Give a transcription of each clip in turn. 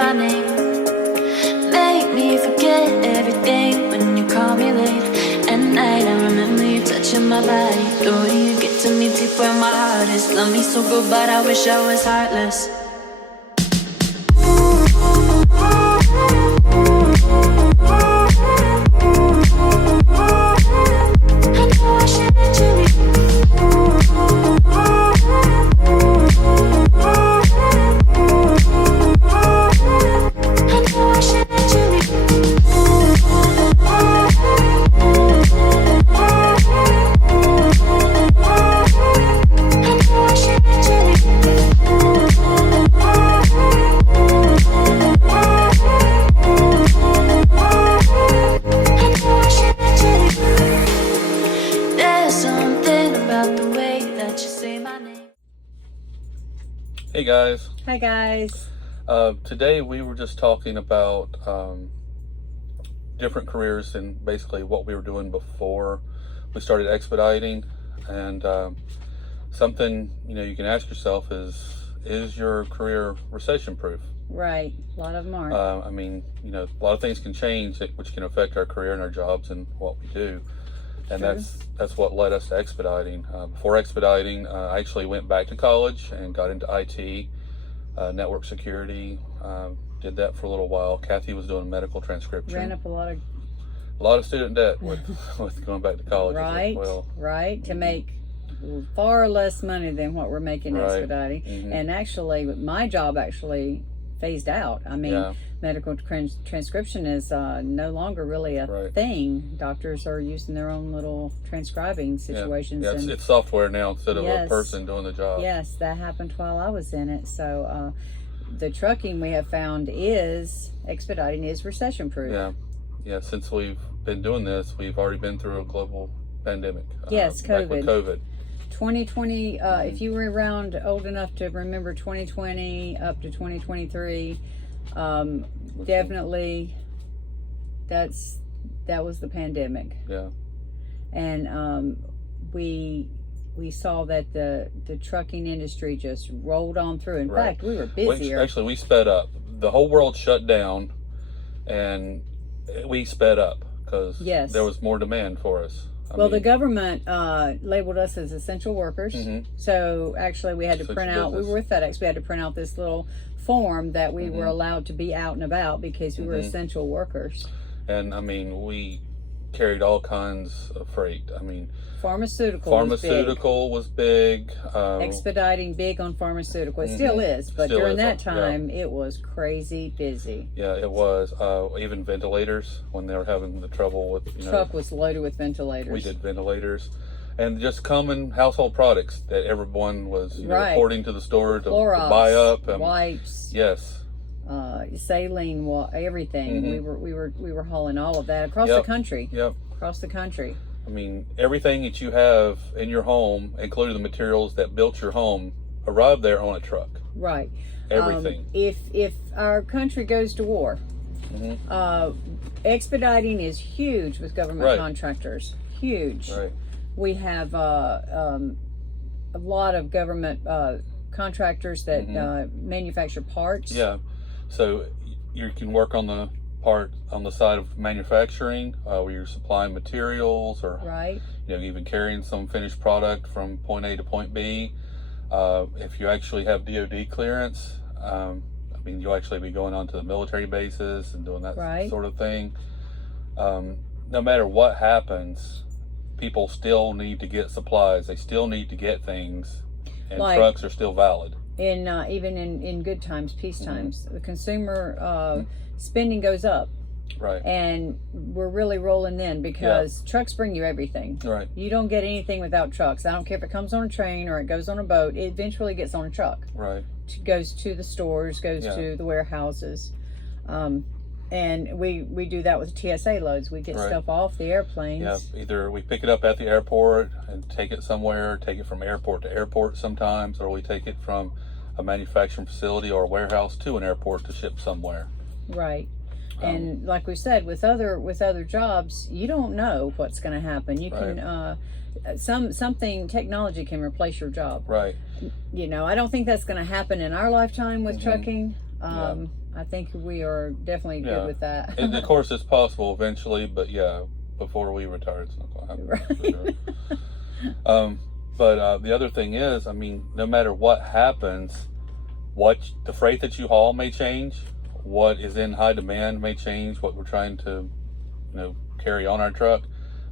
my name. Make me forget everything when you call me late at night. I remember you touching my body, the way you get to me deep where my heart is. Love me so good, but I wish I was heartless. Hey guys. Hi guys. Today we were just talking about different careers and basically what we were doing before we started expediting, and something you can ask yourself is your career recession proof? Right, a lot of them are. I mean, a lot of things can change which can affect our career and our jobs and what we do. And True. that's what led us to expediting. Before expediting, I actually went back to college and got into IT, network security. Did that for a little while. Kathy was doing medical transcription. Ran up a lot of student debt with going back to college. Right, well. right, to make far less money than what we're making expediting. Mm-hmm. And actually, my job actually phased out. I mean, medical transcription is no longer really a thing. Doctors are using their own little transcribing situations. Yeah, it's software now instead of a person doing the job. Yes, that happened while I was in it. So the trucking we have found expediting is recession proof. Yeah. Since we've been doing this, we've already been through a global pandemic. Yes, COVID. With COVID. 2020, if you were around old enough to remember 2020 up to 2023, definitely that was the pandemic. Yeah. And we saw that the trucking industry just rolled on through. In fact, we were busier. Actually, we sped up. The whole world shut down, and we sped up because there was more demand for us. The government labeled us as essential workers. Mm-hmm. So actually we had to print out, we were with FedEx, we had to print out this little form that we were allowed to be out and about because we were essential workers. And we carried all kinds of freight. Pharmaceutical was big. Expediting big on pharmaceutical. It still is, but during that time it was crazy busy. Yeah, it was. Even ventilators, when they were having the trouble with truck was loaded with ventilators. We did ventilators, and just common household products that everyone was reporting to the store to buy up. Wipes. Yes. Saline, everything. We were hauling all of that across the country. Yep. Across the country. Everything that you have in your home, including the materials that built your home, arrived there on a truck. Right. Everything. If our country goes to war, expediting is huge with government contractors. Huge. Right. We have a lot of government contractors that manufacture parts. Yeah. So you can work on the part on the side of manufacturing, where you're supplying materials or even carrying some finished product from point A to point B. If you actually have DoD clearance, you'll actually be going onto the military bases and doing that sort of thing. No matter what happens, people still need to get supplies. They still need to get things, and trucks are still valid. Even in good times, peace times, the consumer spending goes up. Right. And we're really rolling in because trucks bring you everything. Right. You don't get anything without trucks. I don't care if it comes on a train or it goes on a boat. It eventually gets on a truck. Right. It goes to the stores, goes to the warehouses. And we do that with TSA loads. We get stuff off the airplanes. Yeah, either we pick it up at the airport and take it somewhere, take it from airport to airport sometimes, or we take it from a manufacturing facility or a warehouse to an airport to ship somewhere. Right. And like we said, with other jobs, you don't know what's going to happen. You can technology can replace your job. Right. I don't think that's going to happen in our lifetime with trucking. I think we are definitely good with that. And of course, it's possible eventually, but before we retire, it's not going to happen. Right. For sure. But the other thing is, I mean, no matter what happens, the freight that you haul may change. What is in high demand may change. What we're trying to, carry on our truck,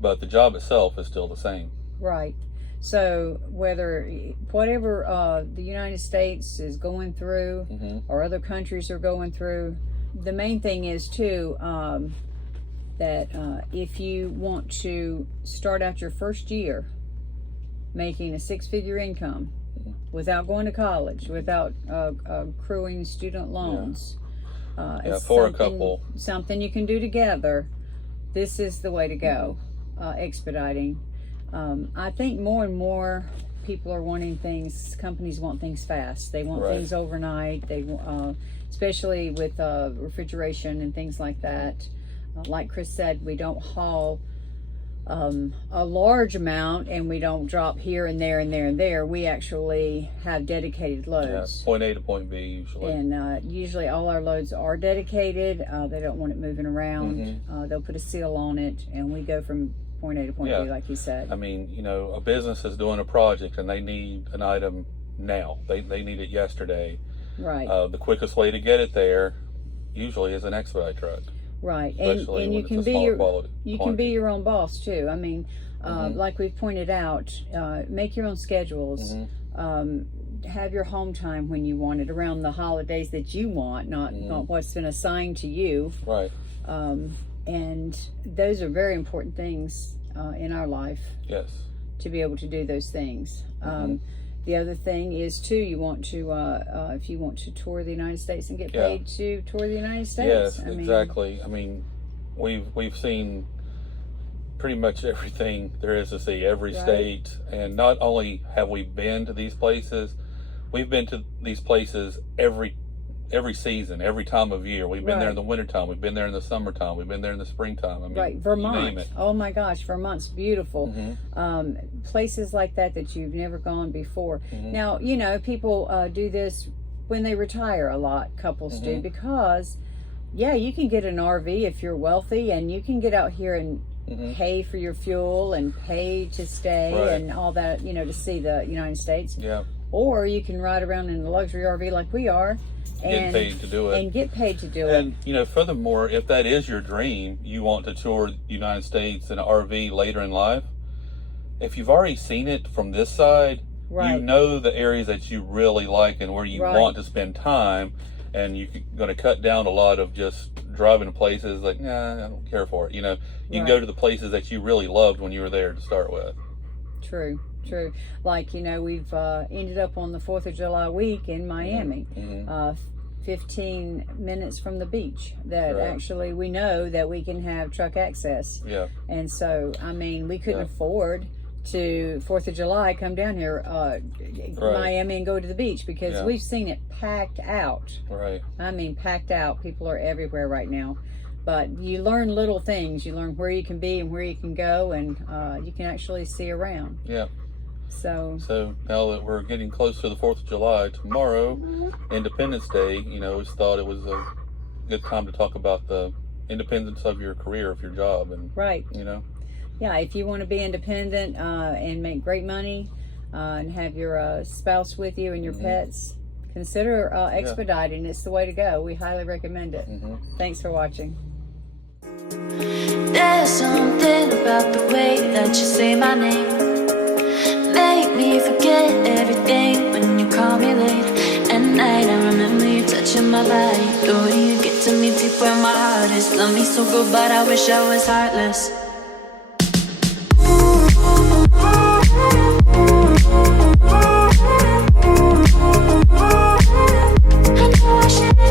but the job itself is still the same. Right. So whatever the United States is going through, or other countries are going through, the main thing is too that if you want to start out your first year making a 6-figure income without going to college, without accruing student loans, it's for a couple, something you can do together, this is the way to go. Expediting. I think more and more people are wanting things, companies want things fast. They want things overnight. They especially with refrigeration and things like that. Like Chris said, we don't haul a large amount, and we don't drop here and there and there and there. We actually have dedicated loads. Point A to point B usually. And usually all our loads are dedicated. They don't want it moving around. They'll put a seal on it, and we go from point A to point B, like you said. I mean, a business is doing a project and they need an item now. They need it yesterday. Right. The quickest way to get it there usually is an Expedite truck. Right. And you can be your own boss too. I mean, like we've pointed out, make your own schedules. Have your home time when you want it, around the holidays that you want, not what's been assigned to you. Right. And those are very important things in our life. Yes. To be able to do those things. The other thing is too, you want to, if you want to tour the United States and get paid to tour the United States. Yes, exactly. I mean, we've seen pretty much everything there is to see, every state, and not only have we been to these places, we've been to these places every season, every time of year. We've been there in the wintertime. We've been there in the summertime. We've been there in the springtime. I mean, Vermont. You name it. Oh my gosh, Vermont's beautiful. Places like that you've never gone before. Now, people do this when they retire a lot. Couples do, because, you can get an RV if you're wealthy, and you can get out here and pay for your fuel and pay to stay and all that, to see the United States. Yeah. Or you can ride around in a luxury RV like we are. Get paid to do it. And get paid to do it. And, furthermore, if that is your dream, you want to tour the United States in an RV later in life, if you've already seen it from this side, you know the areas that you really like and where you want to spend time, and you're going to cut down a lot of just driving to places like, I don't care for it. You can go to the places that you really loved when you were there to start with. True. Like, we've ended up on the 4th of July week in Miami. 15 minutes from the beach, that actually we know that we can have truck access. Yeah. And so, I mean, we couldn't afford to 4th of July come down here, Miami, and go to the beach, because we've seen it packed out. Right. I mean, packed out. People are everywhere right now. But you learn little things. You learn where you can be and where you can go, and you can actually see around. Yeah. So now that we're getting close to the 4th of July, tomorrow, Independence Day, we just thought it was a good time to talk about the independence of your career, of your job. And yeah, if you want to be independent and make great money and have your spouse with you and your pets, consider Expediting. It's the way to go. We highly recommend it. Thanks for watching. There's something about the way that you say my name, make me forget everything when you call me late at night. I remember you touching my body. The way you get to me deep where my heart is. Love me so good, but I wish I was heartless. I know I should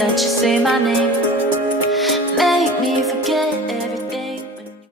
that you say my name. Make me forget